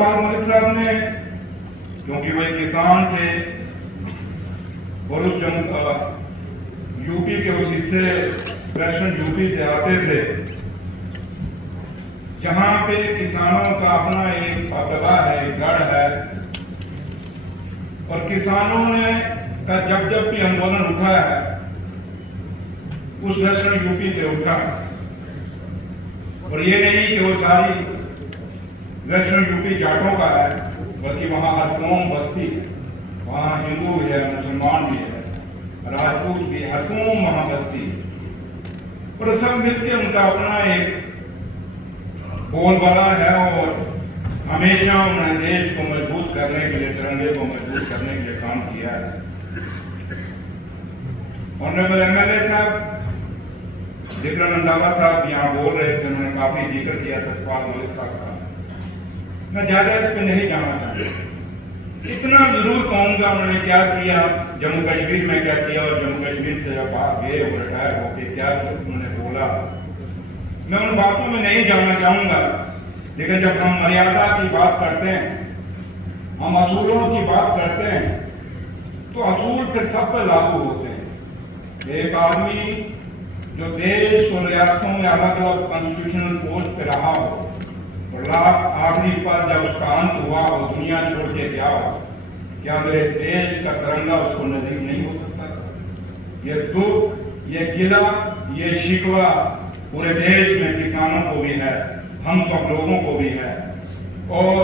सतपाल मलिक साहब ने, क्योंकि वो एक किसान थे और उस यूपी के उस हिस्से वेस्टर्न यूपी से आते थे जहां पे किसानों का अपना एक पतला है, एक गढ़ है, और किसानों ने का जब भी आंदोलन उठा है उस वेस्टर्न यूपी से उठा। और ये नहीं कि वो सारी वेस्टर्न यूपी जाटों का है, बल्कि वहां हर कौम बसती है, वहां हिंदू भी है, मुसलमान भी है, राजपूत भी, हर कौम वहां बसती है, और सब मिलकर उनका अपना एक बोलबाला है। और हमेशा उन्होंने देश को मजबूत करने के लिए, तिरंगे को मजबूत करने के लिए काम किया है। ऑनरेबल एमएलए साहब विक्रम रंधावा साहब यहाँ बोल रहे थे, उन्होंने काफी जिक्र किया सतपाल मलिक साहब का। मैं ज्यादा इस पर नहीं जाना चाहता, इतना जरूर कहूंगा उन्होंने क्या किया जम्मू कश्मीर में, क्या किया, और जम्मू कश्मीर से जब आप गए और रिटायर होकर क्या उन्होंने बोला, मैं उन बातों में नहीं जाना चाहूंगा। लेकिन जब हम मर्यादा की बात करते हैं, हम असूलों की बात करते हैं, तो असूल फिर सब पर लागू होते हैं। एक आदमी जो देश और रियासतों में अलग अलग कॉन्स्टिट्यूशनल पोस्ट पे रहा हो और आखिरी पर जब उसका अंत हुआ, वो दुनिया छोड़ के गया हो, क्या मेरे देश का तिरंगा उसको नजदीक नहीं हो सकता? ये दुख, ये गिला, ये शिकवा पूरे देश में किसानों को भी है, हम सब लोगों को भी है। और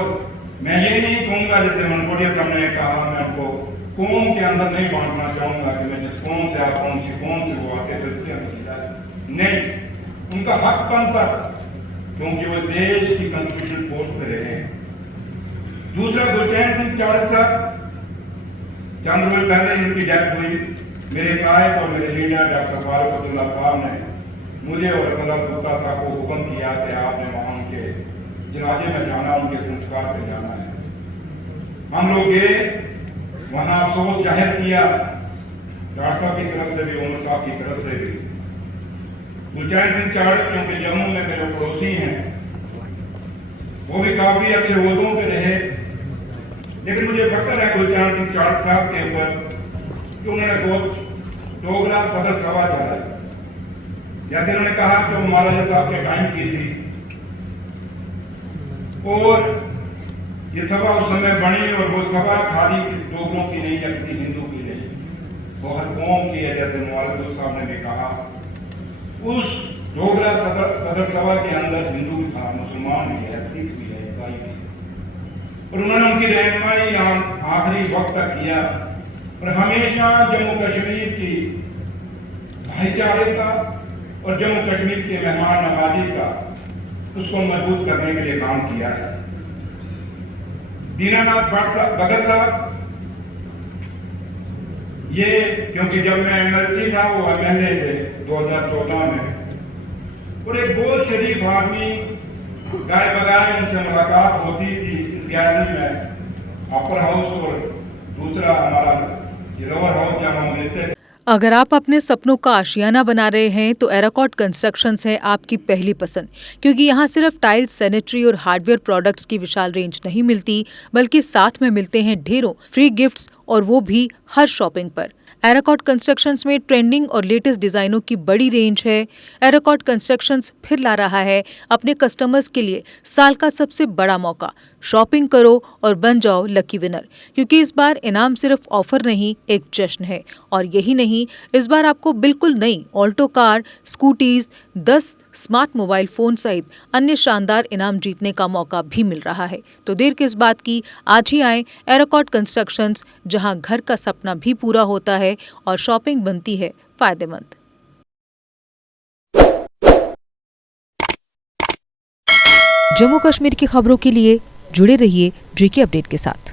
मैं ये नहीं कहूंगा जैसे मनकोटिया साहब ने कहा, मैं उनको कौम के अंदर नहीं बांटना चाहूंगा कि मैं जिस कौम से आप कौन सी कौम से वो आते थे उसके अंदर नहीं, उनका हक बनता, क्योंकि वो देश की कॉन्स्टिट्यूशनल पोस्ट पे रहे हैं। दूसरा, गुरचैन सिंह चाड़ साहब, चंद रोज पहले इनकी डेथ हुई। मेरे कायद और मेरे लीडर डॉक्टर फारूक अब्दुल्ला साहब ने मुझे और अब्दुल्ला गुप्ता साहब को हुक्म किया कि आपने वहां उनके जनाजे में जाना, उनके संस्कार पे जाना है। हम लोग गए, वहां अफसोस जाहिर किया चाड़ साहब की तरफ से भी, उमर साहब की तरफ से भी। गुरचैन सिंह चाड़ क्योंकि जम्मू में मेरे पड़ोसी हैं, वो भी काफी अच्छे ओहदों पे रहे, लेकिन मुझे फख्र है गुरचैन सिंह चाड़ साहब के ऊपर कि उन्होंने बहुत डोगरा सदर सभा चलाई। जैसे उन्होंने कहा कि वो महाराजा साहब के टाइम की थी, और ये सभा उस समय बनी, और वो सभा खाली डोगरों की नहीं लगती, हिंदू की नहीं, वो हर कौम की है। जैसे मुआलिम साहब ने भी कहा, उस डोगरा सदर सभा के अंदर हिंदू था, मुसलमान भी है, सिख भी है, ईसाई भी है, और उन्होंने उनकी रहनुमाई आखिरी वक्त तक किया। और हमेशा जम्मू कश्मीर की भाईचारे का और जम्मू कश्मीर के मेहमान नवाजी का उसको मजबूत करने के लिए काम किया है। दीनानाथ भगत साहब, ये क्योंकि जब मैं एमएलसी था वो एमएलए थे 2014 में, और एक बहुत शरीफ आदमी, गाय बगाए उनसे मुलाकात होती थी इस गैलरी में, अपर हाउस और दूसरा हमारा लोअर हाउस जहाँ हम लेते थे। अगर आप अपने सपनों का आशियाना बना रहे हैं तो एराकॉट कंस्ट्रक्शंस है आपकी पहली पसंद, क्योंकि यहाँ सिर्फ टाइल्स, सैनिटरी और हार्डवेयर प्रोडक्ट्स की विशाल रेंज नहीं मिलती, बल्कि साथ में मिलते हैं ढेरों फ्री गिफ्ट्स, और वो भी हर शॉपिंग पर। एराकॉट कंस्ट्रक्शंस में ट्रेंडिंग और लेटेस्ट डिजाइनों की बड़ी रेंज है। एराकॉट कंस्ट्रक्शंस फिर ला रहा है अपने कस्टमर्स के लिए साल का सबसे बड़ा मौका। शॉपिंग करो और बन जाओ लकी विनर, क्योंकि इस बार इनाम सिर्फ ऑफर नहीं, एक जश्न है। और यही नहीं, इस बार आपको बिल्कुल नई Alto car, scooties, 10 smart mobile phone सहित अन्य शानदार इनाम जीतने का मौका भी मिल रहा है। तो देर किस बात की, आज ही आए एराकॉट कंस्ट्रक्शंस, जहां घर का सपना भी पूरा होता है और शॉपिंग बनती है फायदेमंद। जम्मू कश्मीर की खबरों के लिए जुड़े रहिए जीके अपडेट के साथ।